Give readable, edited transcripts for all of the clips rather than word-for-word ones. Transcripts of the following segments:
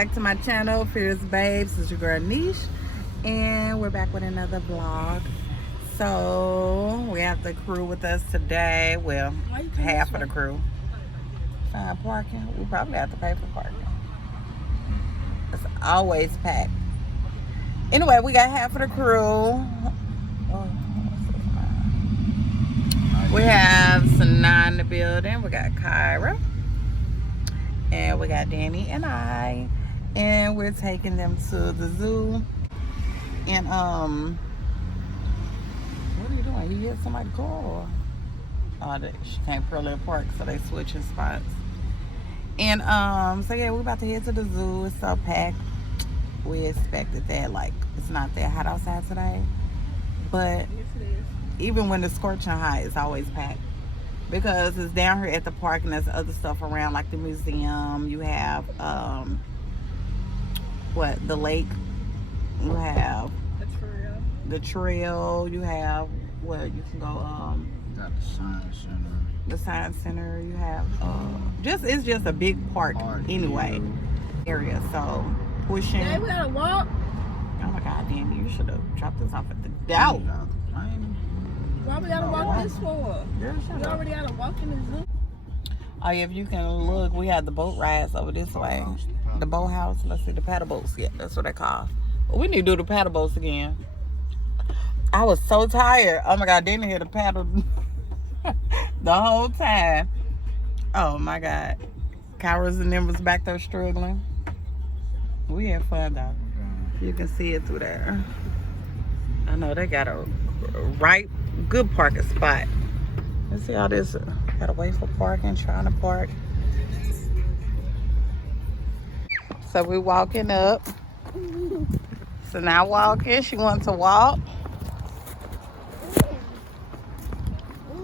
back to my channel, Fierce Babes. This is your girl Niche, and we're back with another vlog. So we have the crew with us today. Well, half of the crew. Parking. We probably have to pay for parking. It's always packed. Anyway, we got half of the crew. We have Sanaa in the building. We got Kyra. And we got Danny and I. And we're taking them to the zoo. And what are you doing? You hit somebody's car? Oh, she can't parallel park, so they switching spots. And so yeah, we're about to head to the zoo. It's so packed. We expected that, like, it's not that hot outside today. But even when it's scorching hot, it's always packed. Because it's down here at the park and there's other stuff around, like the museum. You have, the lake. You have the trail. You have, you can go, got the science center. The science center. You have, it's just a big park anyway. Area, so pushing. Hey, we gotta walk. Oh my God, Danny, you should have dropped this off at the Dow. Why we gotta walk this for? We up. already gotta walk in the zoo. Oh yeah, if you can look, we had the boat rides over this way. The boat house. Let's see, the paddle boats. Yeah, that's what they call. Well, we need to do the paddle boats again. I was so tired. Oh my God, Danny had to paddle the whole time. Oh my God. Kyra's and them was back there struggling. We had fun though. You can see it through there. I know they got a good parking spot. Let's see all this. Gotta wait for parking, trying to park. So we're walking up. So now walking, she wants to walk.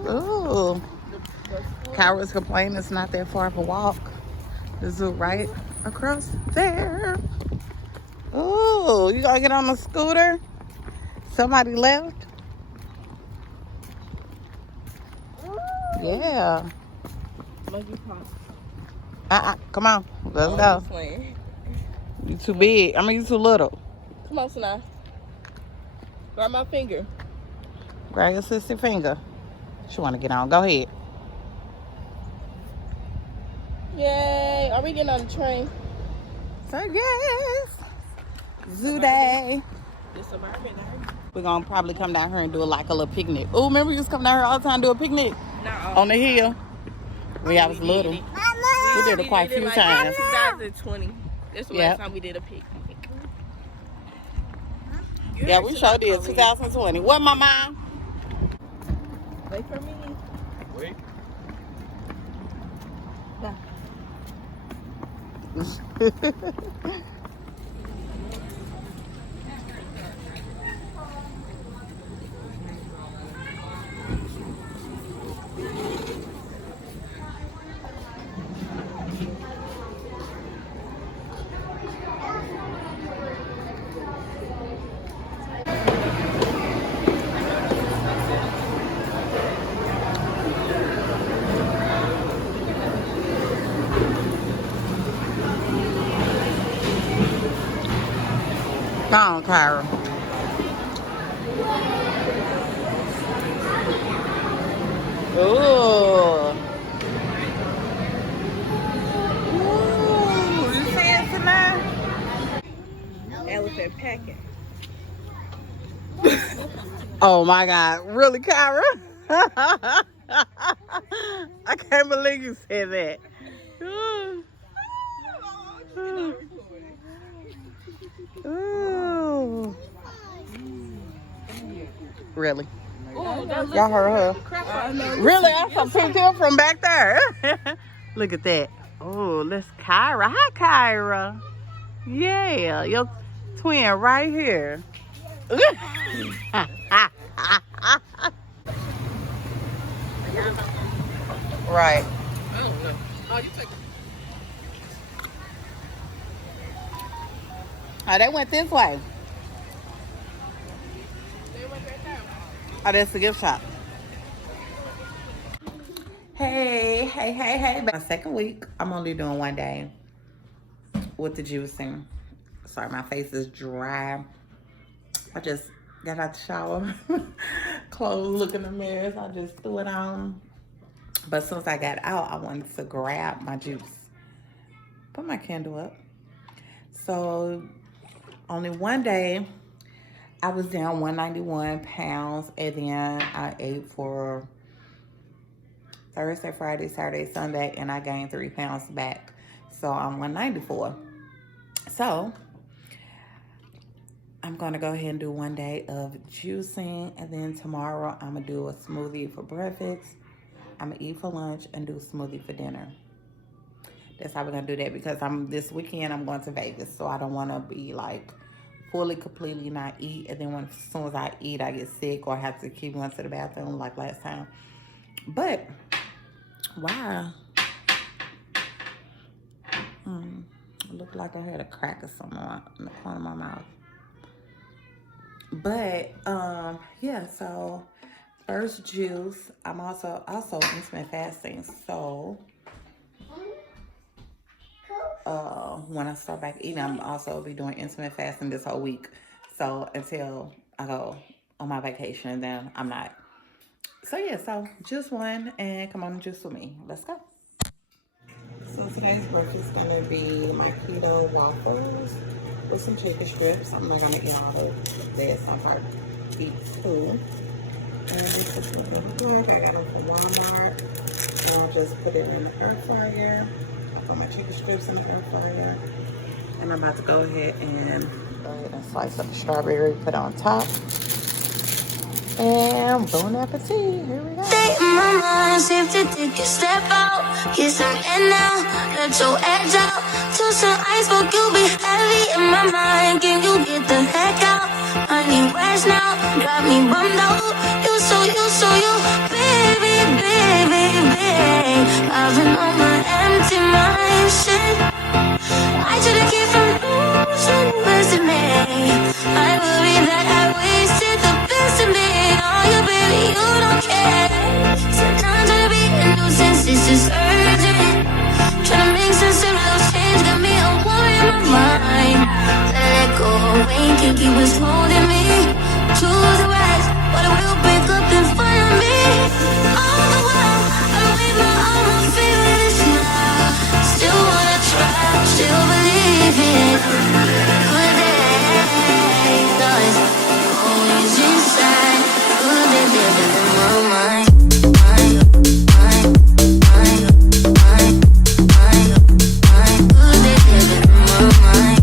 Ooh. Kyra's complaining it's not that far of a walk. The zoo right across there. Ooh, you gonna get on the scooter? Somebody left? Yeah. Come on. Let's go. You too big. I mean, you too little. Come on, Sanaa. Grab my finger. Grab your sister's finger. She want to get on. Go ahead. Yay. Are we getting on the train? So, yes. Zoo day. It's a Barbie. We're going to probably come down here and do a little picnic. Oh, remember you used to come down here all the time and do a picnic? No. On the hill. When I was little. We did it quite a few times. 2020. That's the last time we did a picnic. Yeah, we sure did. 2020. What, my mom? Wait for me. Wait. Come on, Kyra. Ooh. Ooh, you see it tonight? Elephant packing. Oh my God. Really, Kyra? I can't believe you said that. Ooh. Really? Y'all heard her. Really? I saw picture from back there. Look at that. Oh, that's Kyra. Hi, Kyra. Yeah, your twin right here. Right. Oh, they went this way. Oh, that's the gift shop. Hey. My second week. I'm only doing one day. with the juicing. Sorry, my face is dry. I just got out the shower, clothes, look in the mirrors. I just threw it on. But as soon as I got out, I wanted to grab my juice. Put my candle up. So only one day I was down 191 pounds, and then I ate for Thursday, Friday, Saturday, Sunday, and I gained 3 pounds back. So I'm 194. So I'm gonna go ahead and do one day of juicing, and then tomorrow I'm gonna do a smoothie for breakfast. I'm gonna eat for lunch and do a smoothie for dinner. That's how we're gonna do that, because this weekend I'm going to Vegas, so I don't wanna be like fully, completely not eat, and then as soon as I eat, I get sick or have to keep going to the bathroom like last time. But wow, it looked like I had a crack or something in the corner of my mouth. But yeah, so first juice. I'm also intermittent fasting, so when I start back eating, I'm also be doing intermittent fasting this whole week. So until I go on my vacation, and then I'm not. So yeah, so juice one, and come on and juice with me. Let's go. So today's breakfast is gonna be my keto waffles with some chicken strips. I'm not gonna eat all of this. I'm part eat two. And this is what I got them from Walmart. And I'll just put it in the air fryer. I put my chicken strips in the air fryer. And I'm about to go ahead and slice up the strawberry, put on top. And bon appetit, here we go. Stay in my mind, seem to take a step out. Get some air now, let your edge out. To some ice, but you'll be heavy in my mind. Can you get the heck out? I need rest now, got me bummed out. You, baby, baby, baby. I've been on my empty mind, shit. I should've kept from losing the best of me. I worry that I wasted the best of me. Oh, you baby, you don't care. Sometimes trying to be a nuisance, this is urgent. Trying to make sense of those change, got me a war in my mind. Let it go away, can't keep what's holding me. Choose the rest, but it will break up in front of me. All the while, I made all my feelings now. Still wanna try, still believe it. Good day, thoughts always inside. Good day, living in my mind. Good day, living in my mind.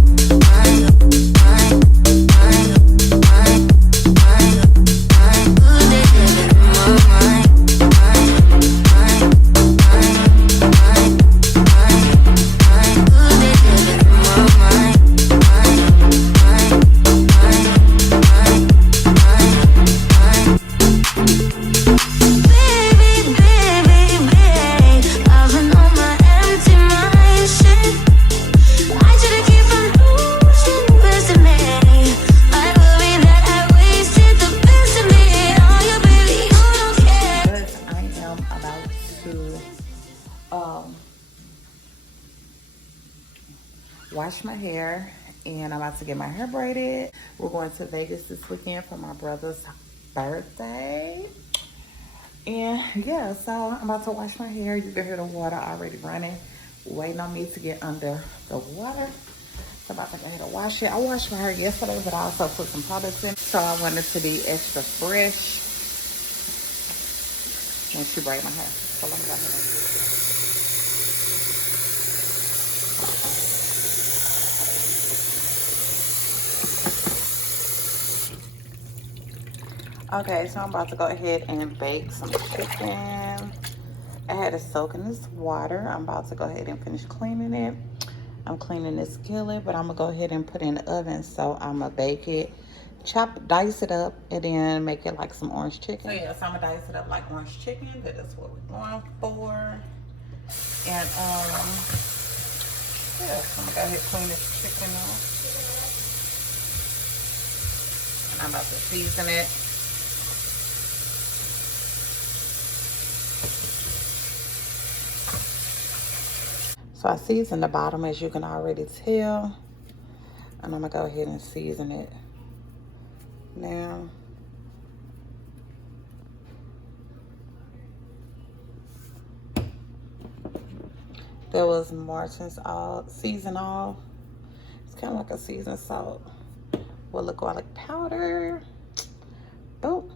Wash my hair, and I'm about to get my hair braided. We're going to Vegas this weekend for my brother's birthday. And yeah, so I'm about to wash my hair. You can hear the water already running, waiting on me to get under the water. So I'm about to go ahead and wash it. I washed my hair yesterday, but I also put some products in, so I want it to be extra fresh when she braid my hair. So let me go ahead. Okay, so I'm about to go ahead and bake some chicken. I had it soak in this water. I'm about to go ahead and finish cleaning it. I'm cleaning this skillet, but I'm gonna go ahead and put it in the oven. So I'm gonna bake it, dice it up, and then make it like some orange chicken. So yeah, so I'm gonna dice it up like orange chicken. That's what we're going for. And yeah, so I'm gonna go ahead and clean this chicken off. And I'm about to season it. So I I seasoned the bottom, as you can already tell. And I'm going to go ahead and season it now. There was Martin's seasoned all. It's kind of like a seasoned salt with a garlic powder. Boom.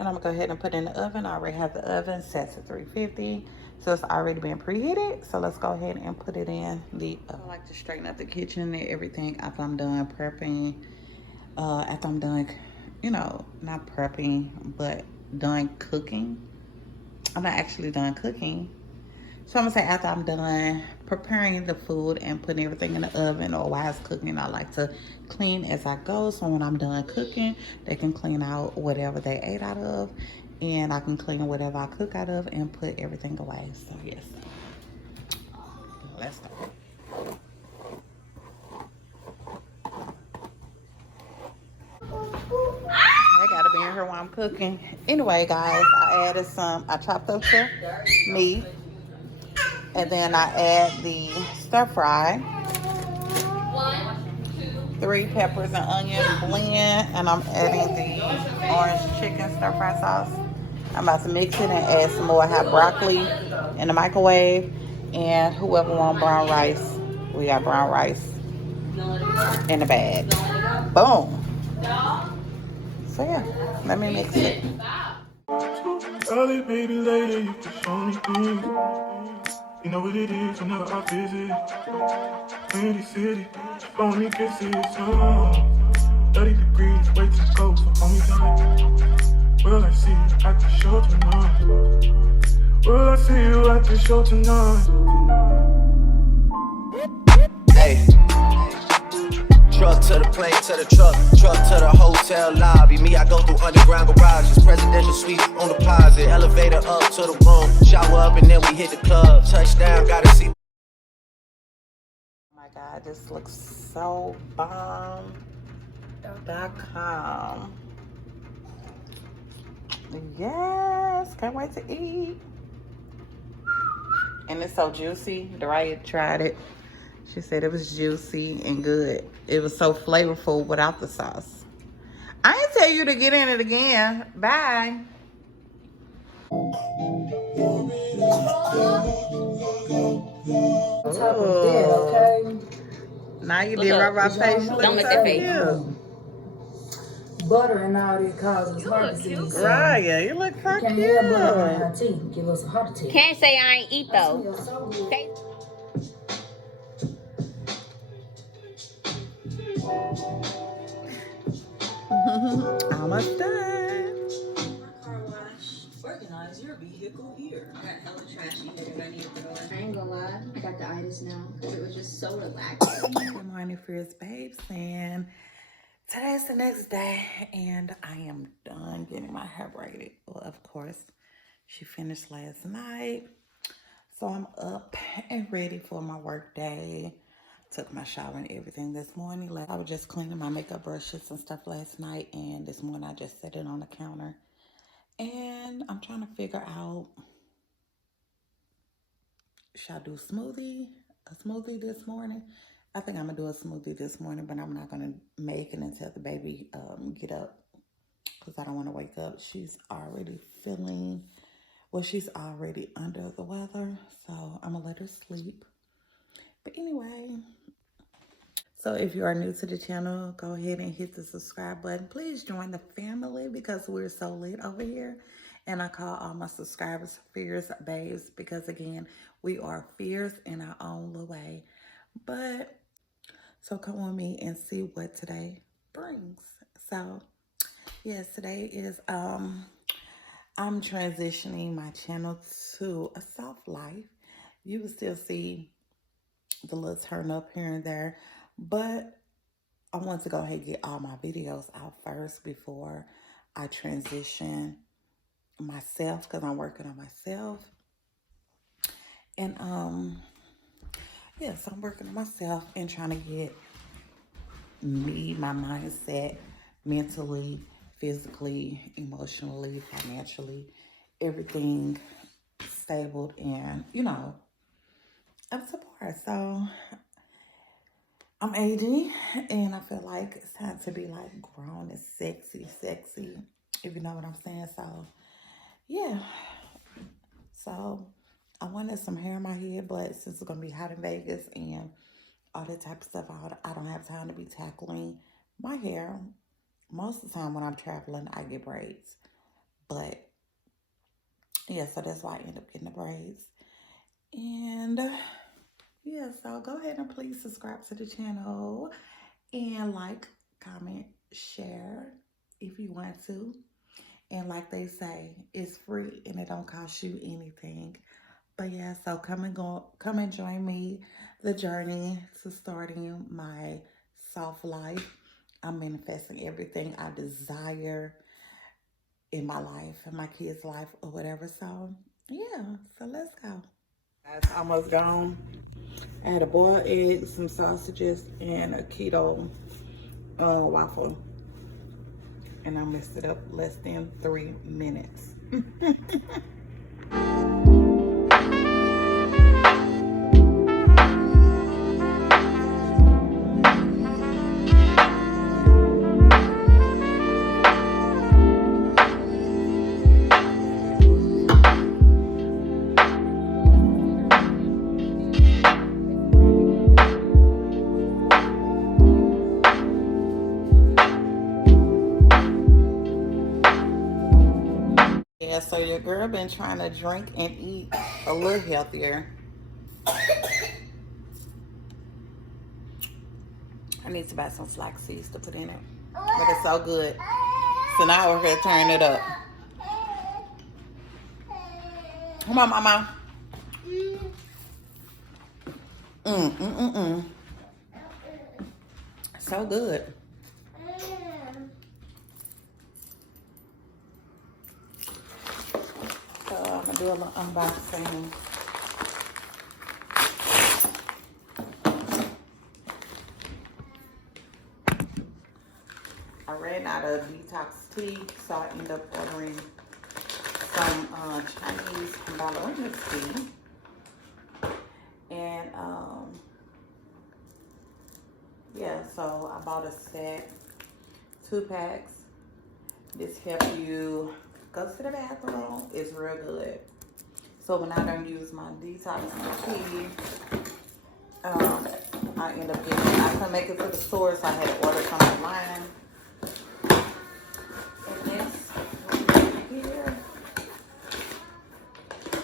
And I'm gonna go ahead and put it in the oven. I already have the oven set to 350. So it's already been preheated. So let's go ahead and put it in the oven. I like to straighten up the kitchen and everything after I'm done prepping. After I'm done, you know, not prepping, but done cooking. I'm not actually done cooking. So I'm gonna say after I'm done preparing the food and putting everything in the oven, or while it's cooking, I like to clean as I go. So when I'm done cooking, they can clean out whatever they ate out of, and I can clean whatever I cook out of and put everything away. So yes, let's go. I gotta be in here while I'm cooking. Anyway, guys, I chopped up the meat. And then I add the stir fry, 3 peppers and onion blend, and I'm adding the orange chicken stir fry sauce. I'm about to mix it and add some more. I have broccoli in the microwave, and whoever wants brown rice, we got brown rice in the bag. Boom. So yeah, let me mix it. Early, baby, later, you can show me things. You know what it is whenever I visit. Windy city, blowing me kisses. 30 degrees, way too cold, so hold me tight. Will I see you at the show tonight? Will I see you at the show tonight? Hey. Truck to the plane, to the truck to the hotel lobby. Me, I go through underground garages, presidential suite on deposit, elevator up to the room, shower up and then we hit the club. Touchdown, gotta see. Oh my God, this looks so bomb.com. Yes, can't wait to eat. And it's so juicy. Doraya tried it. She said it was juicy and good. It was so flavorful without the sauce. I ain't tell you to get in it again. Bye. Top of that, okay? Now you did rub face. Don't make that face. Butter and all that causes heart disease. Right, yeah, you look so Can't cute. have butter on our teeth. Give us a heart attack. Can't say I ain't eat though. Smells so good. Almost done. Car wash. Organize your vehicle here. I got hella trashy things I need to throw in. I ain't gonna lie, I got the itis now because it was just so relaxing. Good morning, Fierce Babes, and today's the next day, and I am done getting my hair braided. Well, of course, she finished last night, so I'm up and ready for my work day. Took my shower and everything this morning. I was just cleaning my makeup brushes and stuff last night, and this morning I just set it on the counter, and I'm trying to figure out, should I do a smoothie this morning? I think I'm gonna do a smoothie this morning, but I'm not gonna make it until the baby get up, because I don't want to wake up. She's already she's already under the weather, so I'm gonna let her sleep. But anyway, so if you are new to the channel, go ahead and hit the subscribe button. Please join the family because we're so lit over here. And I call all my subscribers Fierce Babes because, again, we are fierce in our own little way. But, so come with me and see what today brings. So, yes, today is, I'm transitioning my channel to a soft life. You will still see the little turn up here and there, but I want to go ahead and get all my videos out first before I transition myself, because I'm working on myself. And yeah, so I'm working on myself and trying to get me, my mindset, mentally, physically, emotionally, financially, everything stable and, you know, up to par. So I'm aging and I feel like it's time to be like grown and sexy, if you know what I'm saying. So yeah. So I wanted some hair in my head, but since it's gonna be hot in Vegas and all that type of stuff, I don't have time to be tackling my hair. Most of the time when I'm traveling, I get braids. But yeah, so that's why I end up getting the braids. And yeah, so go ahead and please subscribe to the channel and like, comment, share if you want to. And like they say, it's free and it don't cost you anything. But yeah, so come and join me, the journey to starting my soft life. I'm manifesting everything I desire in my life, in my kids' life, or whatever. So yeah, so let's go. It's almost gone. I had a boiled egg, some sausages, and a keto waffle. And I messed it up less than 3 minutes. Yeah, so your girl been trying to drink and eat a little healthier. I need to buy some flax seeds to put in it. But it's so good. So now we're gonna turn it up. Come on, mama. So good. So I'm gonna do a little unboxing. I ran out of detox tea, so I ended up ordering some Chinese balloon tea. And yeah, so I bought a set, 2 packs. This helps you go to the bathroom. It's real good. So when I don't use my detox tea, I end up getting, I couldn't make it to the store, so I had to order some online. And this here,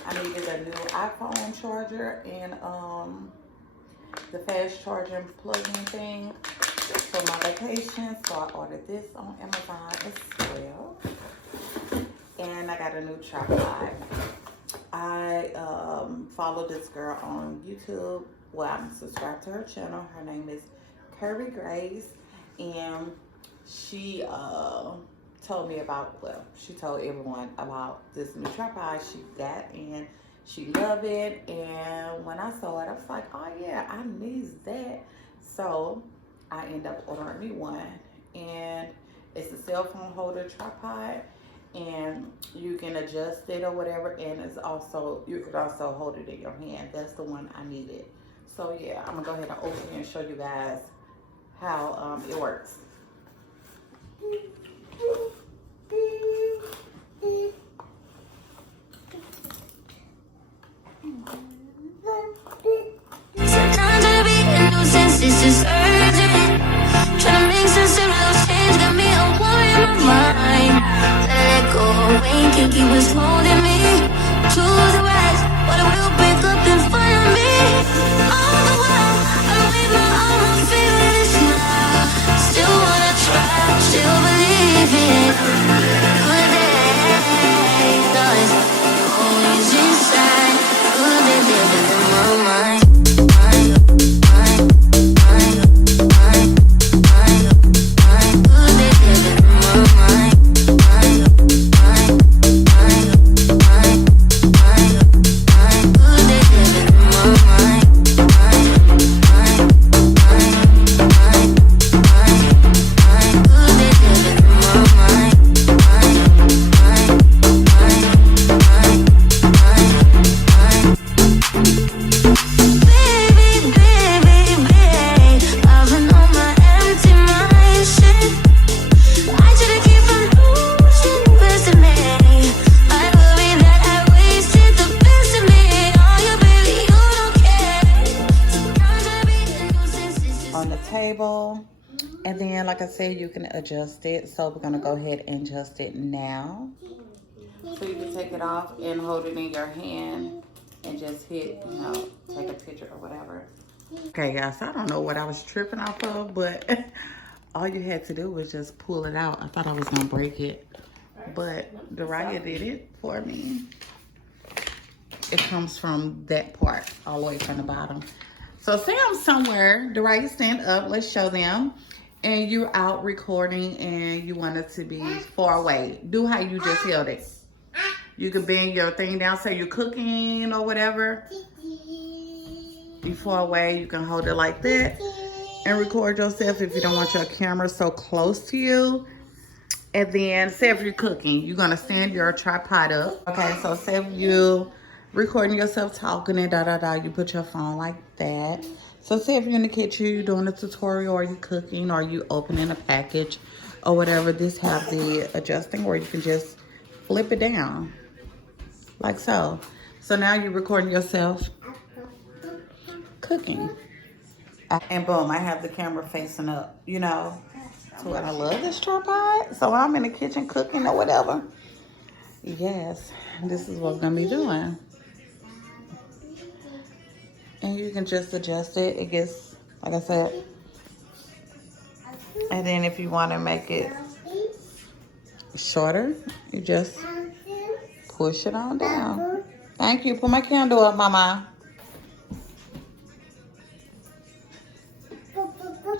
I needed a new iPhone charger and the fast charging plug-in thing for my vacation. So I ordered this on Amazon as well. And I got a new tripod. I follow this girl on YouTube. Well, I'm subscribed to her channel. Her name is Curvy Grace. And she told me about, well, she told everyone about this new tripod she got. And she loved it. And when I saw it, I was like, oh yeah, I need that. So I ended up ordering me one. And it's a cell phone holder tripod. And you can adjust it or whatever, and it's also, you could also hold it in your hand. That's the one I needed. So yeah, I'm gonna go ahead and open it and show you guys how it works. Sometimes I be a nuisance, it's just urgent. Trying to make sense of those change, got me a war in my mind. Let go, ain't can keep what's holding me to the rise, but it will break up in front of me. All the while, I'm with my own feelings now. Still wanna try, still believe in good days. Thoughts always inside, good they living in my mind. And then, like I said, you can adjust it. So we're gonna go ahead and adjust it now. So you can take it off and hold it in your hand and just hit, you know, take a picture or whatever. Okay, guys, I don't know what I was tripping off of, but all you had to do was just pull it out. I thought I was gonna break it, but Doraya did it for me. It comes from that part, all the way from the bottom. So say I'm somewhere, Doraya, stand up, let's show them. And you're out recording and you want it to be far away. Do how you just held it. You can bend your thing down, say you're cooking or whatever. You far away, you can hold it like that and record yourself if you don't want your camera so close to you. And then say if you're cooking, you're gonna stand your tripod up. Okay, so say if you recording yourself talking and you put your phone like that. So say if you're in the kitchen, you're doing a tutorial or you cooking or you opening a package or whatever, this have the adjusting where you can just flip it down like so. So now you're recording yourself cooking. And boom, I have the camera facing up, you know. So I love this tripod. So when I'm in the kitchen cooking or whatever, yes, this is what we're gonna be doing. And you can just adjust it. It gets, like I said. And then if you want to make it shorter, you just push it on down. Thank you. Put my candle up, Mama.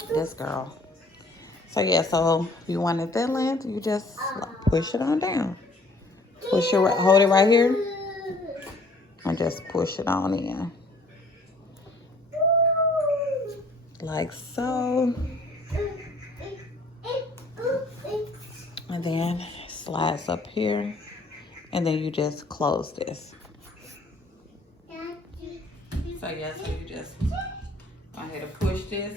This girl. So yeah, so if you want it that length, you just push it on down. Push it, hold it right here, and just push it on in. Like so. And then slides up here, and then you just close this. So yeah, so you just go ahead and push this.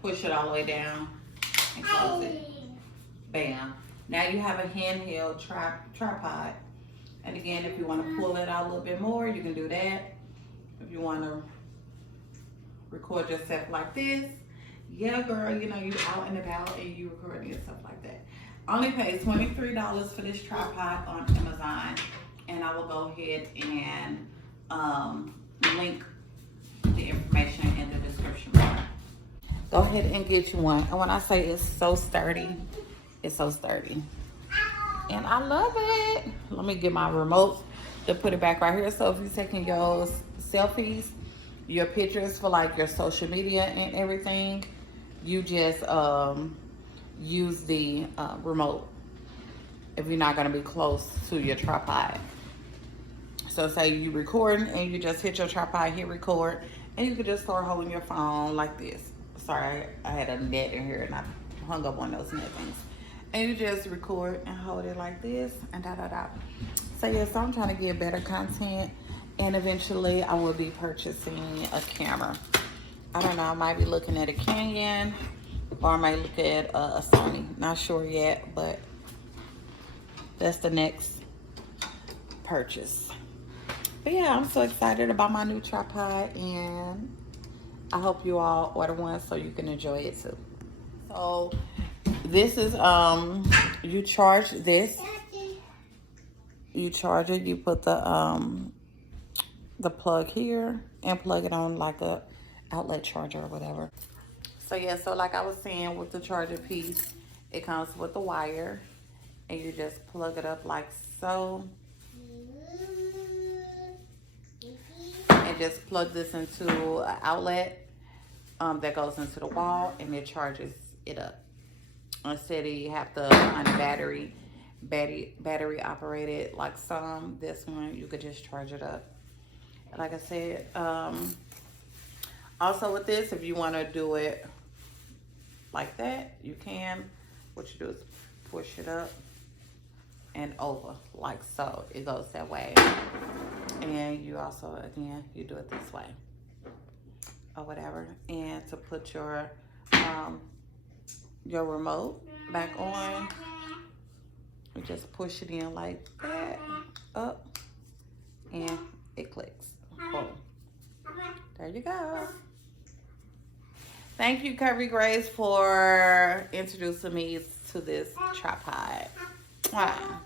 Push it all the way down and close it. Bam. Now you have a handheld tripod. And again, if you want to pull it out a little bit more, you can do that. If you want to record yourself like this, yeah, girl, you know, you out and about and you recording yourself like that. Only pay $23 for this tripod on Amazon. And I will go ahead and link the information in the description bar. Go ahead and get you one. And when I say it's so sturdy, it's so sturdy. And I love it. Let me get my remote to put it back right here. So if you're taking your selfies, your pictures for like your social media and everything, you just use the remote if you're not gonna be close to your tripod. So say you recording and you just hit your tripod, hit record, and you can just start holding your phone like this. Sorry, I had a net in here and I hung up on those net things. And you just record and hold it like this and So yeah, so I'm trying to get better content, and eventually I will be purchasing a camera. I don't know, I might be looking at a Canon or I might look at a Sony. Not sure yet, but that's the next purchase. But yeah, I'm so excited about my new tripod, and I hope you all order one so you can enjoy it too. So this is, you charge this. You charge it, you put the plug here and plug it on like a outlet charger or whatever. So yeah, so like I was saying with the charger piece, it comes with the wire and you just plug it up like so. And just plug this into an outlet that goes into the wall, and it charges it up. Instead of you have to find a battery operated like some, this one you could just charge it up. Like I said, also with this, if you want to do it like that, you can. What you do is push it up and over like so. It goes that way. And you also, again, you do it this way or whatever. And to put your remote back on, you just push it in like that, up, and it clicks. Boom. There you go. Thank you, Curvy Grace, for introducing me to this tripod. Wow.